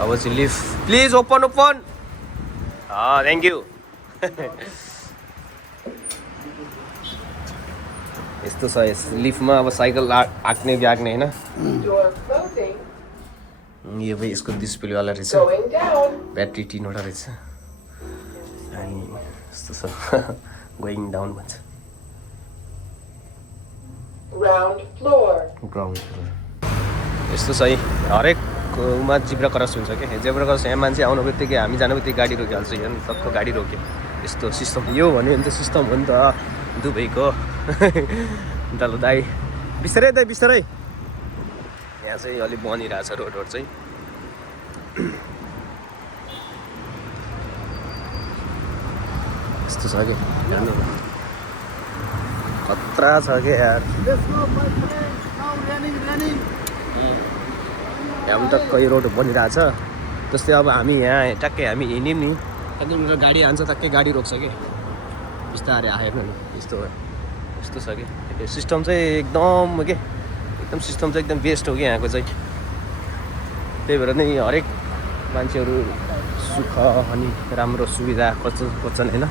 अब चाहिँ lift please open thank you यस्तो छ यस लिफ्टमा अब साइकल आँक्ने ब्याग्ने होइन यो भाइ यसको डिस्प्लेवाला रहेछ ब्याट्री 3वटा रहेछ अनि यस्तो छ गोइङ डाउन भन्छ ग्राउन्ड फ्लोर यस्तो छ है हरेकमा जिब्रा क्रस हुन्छ क्या जिब्रा क्रस यहाँ मान्छे आउनु बित्तिकै हामी जानु बित्तिकै गाडी रोकिहाल्छ हेर्नु सबको गाडी रोक्यो यस्तो सिस्टम यो भन्यो भने त सिस्टम हो नि त दुबईको अन्त ल दाइ बिस्तारै यहाँ चाहिँ अलिक बनिरहेछ रोडहरू चाहिँ यस्तो छ कि खतरा छ क्या यार यहाँ पनि टक्कै रोड बनिरहेछ जस्तै अब हामी यहाँ टक्कै हामी हिँड्यौँ नि टक्कै गाडी हान्छ टक्कै गाडी रोक्छ कि बिस्तारै आयो नि यस्तो छ कि सिस्टम चाहिँ एकदम सिस्टम चाहिँ एकदम बेस्ट हो कि यहाँको चाहिँ त्यही भएर नै हरेक मान्छेहरू सुख अनि राम्रो सुविधा खोज्छन् होइन